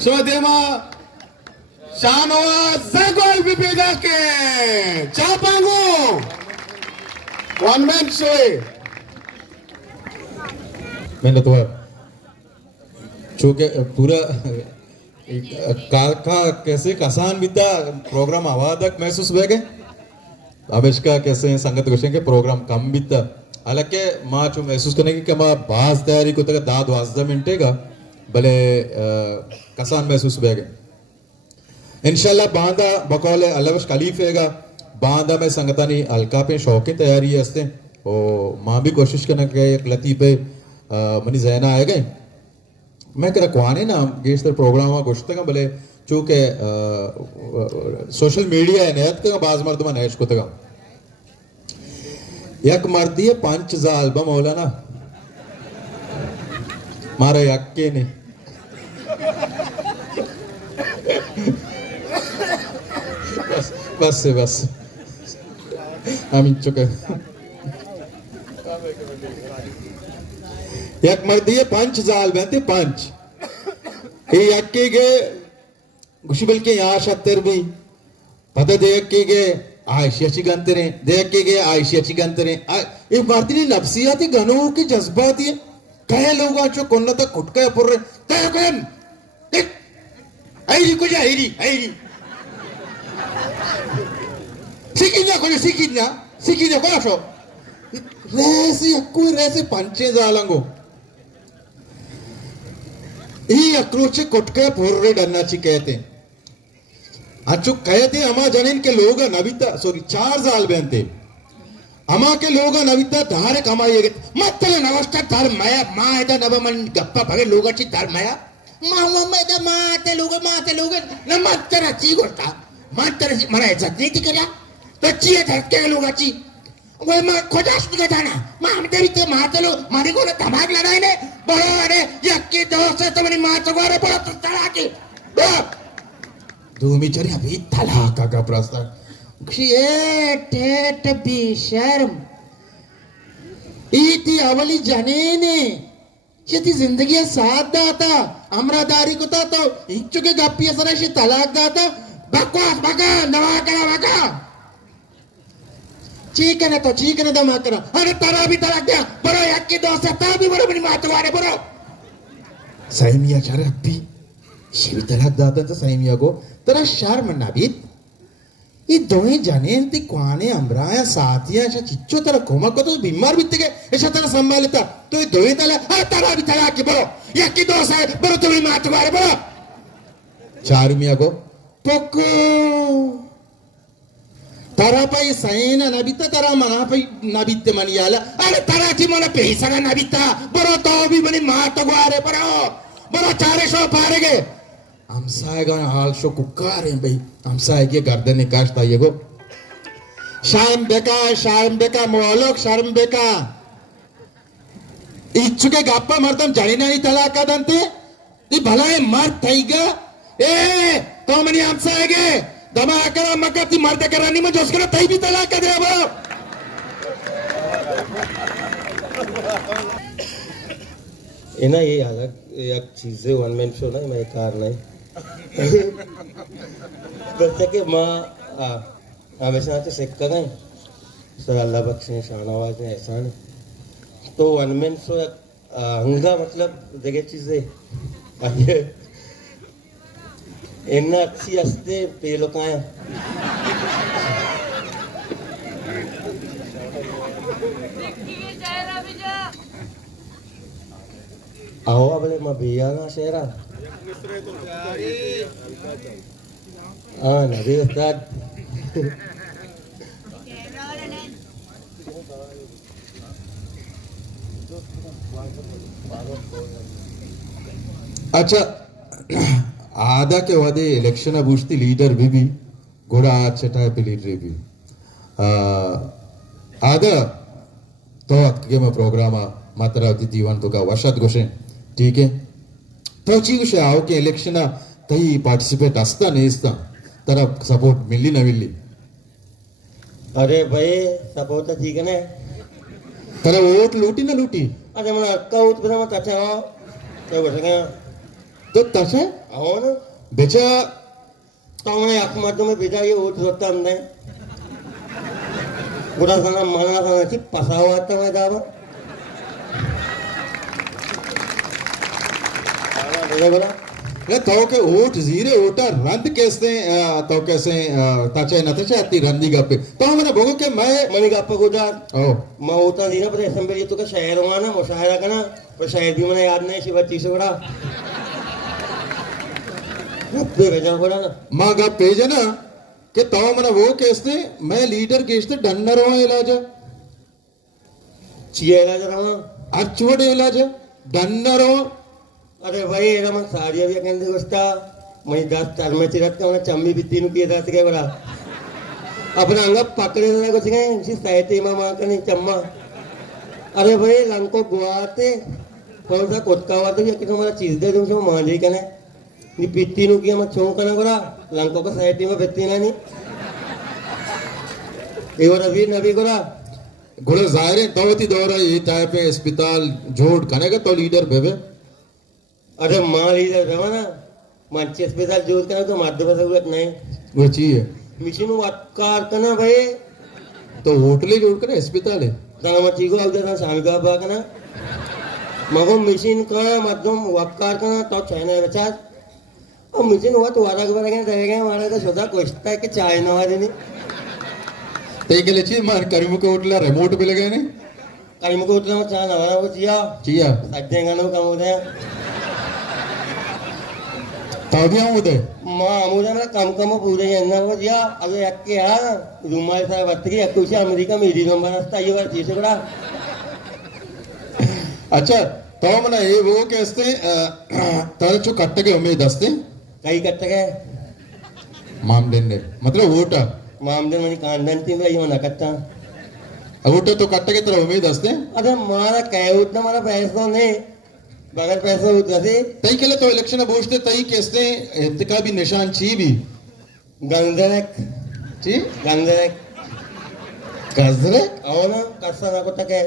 Sodema Shanoa Zagol Bibegake Chapangu 1 man show मैंने तो चूंकि पूरा का कैसे कसान बिता प्रोग्राम आवा तक महसूस हुए के अब इसका कैसे संगत गोष्ठी के प्रोग्राम कम बिता हालांकि माँ चो महसूस करने की कि माँ बाज तैयारी को तक दाद वाजदा मिनटे का भले कसान महसूस हुए के इंशाल्लाह बांदा बकौले अलवश खलीफेगा बांदा में संगतानी अलका पे शौकी तैयारी है हस्ते ओ माँ भी कोशिश करने के एक लतीफे मनी जहना आए गए मैं कह रहा ना गेस्टर प्रोग्राम गोश्त का भले चूंकि सोशल मीडिया है नयत का बाज मर्दमा नयश को तक यक मर्दी है 5000 एल्बम होला ना मारा यक के नहीं बस बस हम इन चुके एक मर्दी है 5000 बनते 5 ये यक्के के गुशिबल के यहाँ शत्तर भी पता देख के आयशिया चिगंतरे देख के आयशिया चिगंतरे ये मर्दी नफ्सियाती गनों की जज्बात ये कहे लोग आज कोन्ना तक खुटका पुर तय कौन देख आईरी कुछ आईरी सिकिना कौन शो रेसे कोई रेसे पंचे जालंगो ये अक्रोच कोटके फोर्रे डरना ची कहते अच्छु कहते अमा जनिन के लोग नविता सॉरी 4 साल बनते अमा के लोग नविता धारे कमाइए मतलब नवस्ता धर माया माँ ऐसा नवमन गप्पा भगे लोग अच्छी धर माया माँ माते लोग न मतलब अच्छी गोष्टा मतलब मरा ऐसा नहीं दिखा तो चिये धरके लोग अच्छी वो माँ खोजाश नहीं करता ना माँ हम तेरी तो माते लोग मारी को ना धमाक लड़ाई ने बड़ो अरे यक्की दोस्त है तो मेरी माँ तो गोरे बड़ा तो तलाकी दूमी चरी अभी तलाका का प्रस्ताव ये टेट बेशर्म इती अवली जनेने ये ती जिंदगी साथ दाता अमरादारी को ता तो इंचु के गप्पी असर ऐसी तलाक दाता बकवास बका नवा चीकने तो दमा करो अरे तारा भी तलाक दिया बरो यक्की दोस्त है ता भी बरो मेरी माँ तो गोरे बरो सही मियाँ चारे अभी शिवी तलाक दाता तो सही मियाँ को तेरा शर्म नाबित ये दोहे जाने ती कुआने अमराया साथिया ऐसा चिच्चो तेरा कोमा को तो बीमार भी थे ऐसा तेरा संभालता तो ये दोहे तला अरे तारा भी तलाक के बरो यक्की दोस्त है बरो तुम्हारी माँ तो गोरे बरो चार मियाँ को पोको तारा पाई सैना नबिता तारा मना पाई नबिते मनियाला अरे तारा की मना पैसा ना नबिता बरो तो भी बनी माँ तो गुआरे बरो 400 पारे गए हमसाए का हाल शो कुकारे भाई हमसाए के गर्दन निकाश था ये गो शाम बेका मोलोक शर्म बेका इच्छु के गप्पा मर्दम जानी नहीं तलाक का दंते ये भला है मर्द थाईगा ए तो मनी हमसाए गए दमा करा मकती मर्द करानी में जोश करा तई भी तलाक कर दे बरो इना ये अलग एक चीजें वन मैन शो ना मैं कार नहीं बच्चे के माँ हमेशा आते सिक्का नहीं सर अल्लाह बख्शे शाहनवाज ने एहसान तो वन मैन शो हंगा मतलब जगह चीजें आइए इन्ना अच्छी हस्ते पेलो काया आओ अबले माँ बिया ना शेरा हाँ नबी उस्ताद अच्छा आधा के वादे इलेक्शन बूझती लीडर भी घोड़ा छठा पे लीडर भी आधा तो के मैं प्रोग्राम मात्रा होती दीवान तो का वशत गोशे ठीक है तो चीज आओ के इलेक्शन तई पार्टिसिपेट असता नहीं इसता तेरा सपोर्ट मिली ना मिली अरे भाई सपोर्ट ठीक है ना तेरा वोट लूटी ना लूटी अरे मैं अक्का उत पर मत अच्छा हो क्या बोल सके तो तसे हो ना बेचा तो मैं आत्मा में बेटा ये ऊट रोता हमने पूरा sana mana sana ची पसावा आता मैं दावा बोला ने तो के ओट जीरे ओटा रंद कैसे तो कैसे ताचे न तचे आती रंदी गप्पे तो मैंने बोलो के मैं मनी गप्पा गुजार ओ मैं होता नहीं ना पर असेंबली तो का शायर हुआ ना मुशायरा करना पर शायर भी मैंने याद नहीं शिवा चीज़ बड़ा गप्पे भेजा बोला ना माँ गप्पे जे ना कि तो मैंने वो कैसे मैं लीडर केस्ते डन्नर हो इलाज चिया जरा अर्चवड़े इलाज डन्नर हो अरे भाई एरा मन साड़िया भी कहने गोस्ता मैं 10 तार में चिरत का मैं चम्मी बित्ती नु किए दास के बड़ा अपना अंग पकड़े ना कुछ गए इसी साइते मामा का नहीं चम्मा अरे भाई लंको गुआते कौन सा कोटका वाते या कितना हमारा चीज दे दूं जो मांझी कने नी बित्ती नु किया मैं छों कना बड़ा लंको का साइते में बित्ती ना नहीं ये वाला भी नबी कोला गुड़े जाहिर दौती दौरा ये टाइप पे अस्पताल जोड़ कनेगा तो लीडर बेबे अरे माँ लीडर रहा ना मंचे अस्पताल जोड़ करना तो माध्यम से हुआ नहीं वो चाहिए मिशन वाकार करना भाई तो होटल जोड़ कर अस्पताल है तना मच्छी को आउट देना शामी का बाग ना मगो मिशन का माध्यम वाकार करना तो चाइना बचा और मिशन हुआ तो वारा के बारे में रहेगा हमारे तो सोचा कोशिश है कि चाइना वाले नहीं ते के लिए चाहिए मार करीम के होटल रिमोट पे लगे ने कहीं मुझे उतना मत चाहना वाला वो चिया चिया सज्जन का नाम कम होता है ताबिया होते माँ मुझे ना कम कम पूरे हैं वो चिया अब ये अक्के यार रूमाल सा बत्ती है कुछ अमेरिका में इधर नंबर रास्ता ये वाला चीज़ बड़ा अच्छा तो मैंने ये वो कैसे तारे चो कट्ट के उम्मीद दस्ते कहीं करते गए मामले ने मतलब वोटा मामले में कांडन थी भाई वो ना करता वोटा तो कट्ट के तरह उम्मीद दस्ते अरे मारा कह उतना मारा पैसा नहीं बगैर पैसा उतना से तई के लिए तो इलेक्शन पूछते तई कैसे इत्तिका भी निशान ची भी गंधरक ची गंधरक गजरे आओ ना कसा ना को तक है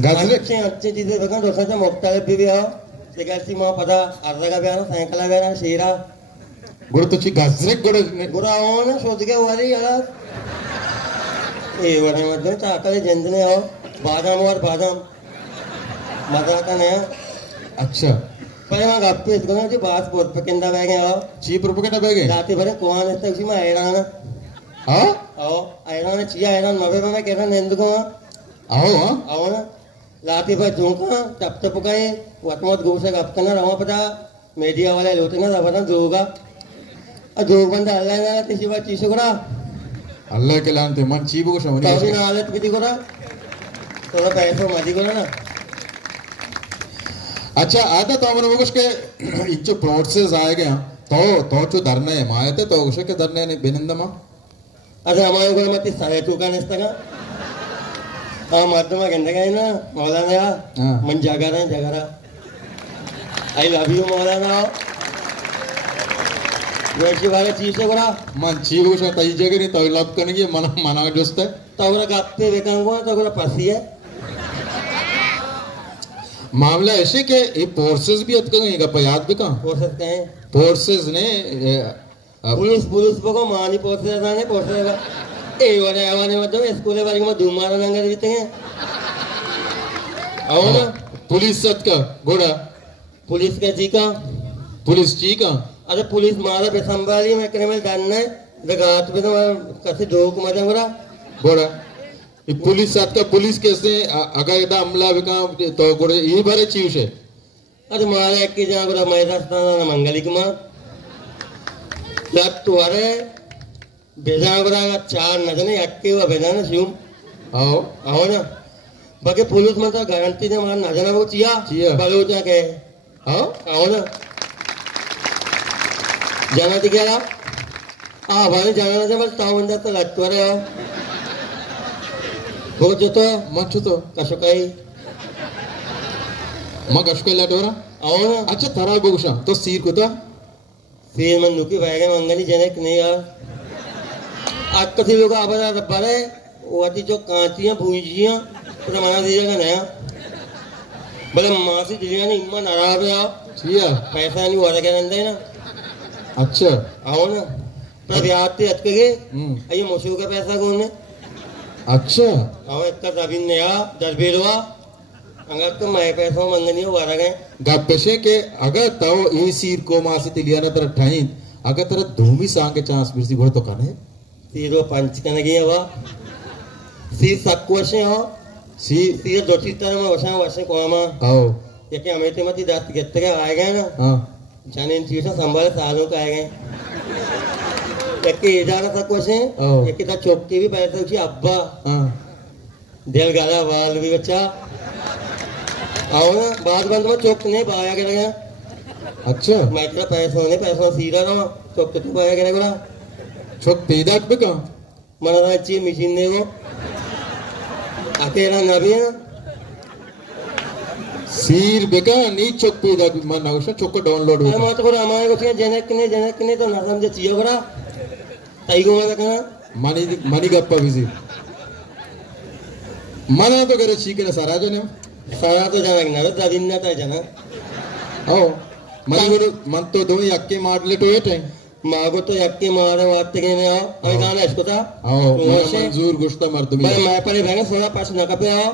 गजरे अच्छे अच्छे चीजें बगा दोसा मोक्ता भी आओ सिगारसी माँ पता अर्धा का भी आना साइकिल भी आना शेरा गुड़ तो ची गजरे गुड़ बुरा आओ ना सोच के हुआ रही यार ये बड़े मतलब चाकले जंजने आओ बादाम और बादाम मजा का नया अच्छा पर वहाँ गप्पे इसको ना जी बात बहुत पकिंदा बैगे आओ चीप रुपए के ना बैगे रात भरे कौन है उसी में हैरान हाँ आओ हैरान चिया हैरान मबे में कहना नेंद को आओ हाँ आओ ना लाती भर झुमका टप टप गए वतमत गो से गप करना रवा पता मीडिया वाले लोटे ना रवा जोगा और जो बंदा अल्लाह ना किसी बात चीज को ना अल्लाह के लानते मन चीप को समझ तभी नहीं ना हालत भी को ना थोड़ा पैसा मजी को ना अच्छा आता तो हमने वो के इच्चो प्रोसेस आए गया तो जो धरने है माए थे तो उसे के धरने ने बिनंदा मां अरे हमारे को मत सारे तू का नेस्ता का हाँ मर्दमा कहने का है ना मौलाना हाँ। मन जागा रहा आई लव यू मौलाना वैसी वाले चीज से बड़ा मन चीप को से तई जगह नहीं तो लब करने की मना मना दोस्त है तो अगर गप्पे बेकांगो तो अगर पसी है मामला ऐसे के ये फोर्सेस भी अटकेंगे का याद भी कहाँ हो सकते हैं फोर्सेस ने पुलिस को मानी पहुंचे जाने पहुंचेगा ए वाले आवाने मतलब स्कूल वाले में धूम मारा नंगे देते हैं आओ ना पुलिस सत का घोड़ा पुलिस के जी का पुलिस ची का अरे पुलिस मारा बेसंभाली मैं क्रिमिनल जानना है लगात पे तो कैसे जोक मजा मेरा घोड़ा ये पुलिस साथ का पुलिस कैसे अगर इधर अमला भी कहाँ तो घोड़े ये बारे चीज है अरे मारा एक की जहाँ बड़ा मैं रास्ता ना मंगली कुमार जब तुम्हारे बेजा बड़ा चार न जाने अक्के हुआ बेजा ना शिव आओ आओ ना बाकी पुलिस में तो गारंटी ने मार ना जाना वो चिया चिया। बलोचा के आओ आओ ना जाना थी क्या भाई जाना था बस ताऊ बंदा तो लगता रहे हो वो जो तो मच्छू तो कसो कहीं मग अशुका लाडोरा आओ ना अच्छा थरा बोगुशा तो सीर को था फिर मन नुकी भाई मंगनी जनक नहीं यार आज कथी लोग आवाज रब्बा रे वो आती जो कांचियां भूंजियां पूरा मना दीजिएगा नया बोले मासी दिलियाने इम्मा नराबया Cia. पैसा नहीं वाला क्या नंदा है ना Acha. आओ ना पर याद अटके Hmm. अये मोसू का पैसा कौन है Acha. आओ इतना दबिन ने आ 10 बेलवा अंगर तो मैं पैसा मंगनी हो वाला गए Gappeshe ke agar tao e sir ko maasi tiliana tara thain agar tara dhumi sange chance birsi gode to kane तीरो पंच करने गया हुआ सी सक्वशे हो si सी दो चीज़ तरह में वशा वशे कोमा ao ये क्या हमें तो मत दात कितने का आएगा ना ha जाने इन चीज़ों संभाले सालों का आएगा एक के इजारा सक्वशे Oh. एक किता चौकी भी पैसे उसी अब्बा ha दिल गाला वाल भी बच्चा आओ ना बाद बंद में चौक नहीं पाया करेगा acha मैं इतना पैसा सीधा ना चौक तो पाया करेगा chok tedak beka mana अच्छी मशीन ने वो अकेला ना भी है sir beka ni chok tedak man nausha chok ko download अरे beka मात्र को हमारे को क्या जनक ने तो ना समझे चाहिए करा ताई को मैं कहना mani gappa bisi mana to gare chikena saraja ne सारा तो जनक ना तो दिन ना तो जना ao mani guru man to do yakke madle to ete माँ को तो यक्के मारे वाते के में आओ अभी गाना इसको था ao वैसे manzoor gushta mardumi भाई मैं पहले भैंगे सोना पास ना कपे आओ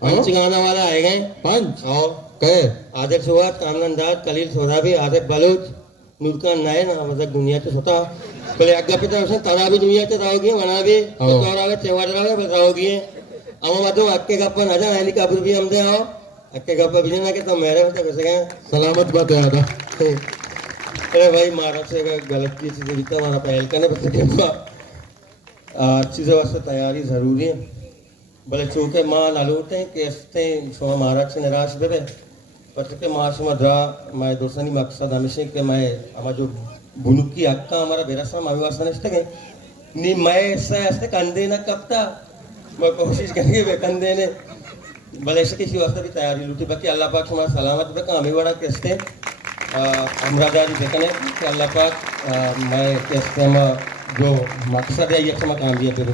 पंच गाना वाला आएगा panch आओ kahe आदर सुवात कामनंदार कलील सोरा भी आदर बलूच नूरकान नाय ना मतलब दुनिया के सोता पहले आगे पे तो उसने तारा भी दुनिया के राहोगी मना भी हाँ। तो राहोगे त्योहार राहोगे बताओगी अब हम तो अक्के गप्पा ना जाए नहीं काबू भी हम दे आओ अक्के गप्पा भी ना के तो मेरे में तो कैसे गए salamat ba ada अरे भाई महाराज से अगर गलत की चीजें जितना हमारा पहल करने पर चीजें वास्ते तैयारी जरूरी है भले चूंकि माँ लालूटे हैं कि ऐसे सो महाराज से निराश बेबे पर के मार्च में ड्रा मैं दोस्तनी मकसद हमेशा कि मैं हमारा जो बुनुक की अक्का हमारा बेरसा मामी वास्ते नहीं थे नी मैं ऐसे ऐसे कंधे ना कपता मैं कोशिश करेंगे वे कंधे ने भले ऐसे किसी वास्ते भी तैयारी लूटी बाकी अल्लाह पाक हमारा सलामत बेका हमें बड़ा कैसे अमरादारी देखने कि अल्लाह पाक मैं कैसे जो मकसद है ये काम दिया फिर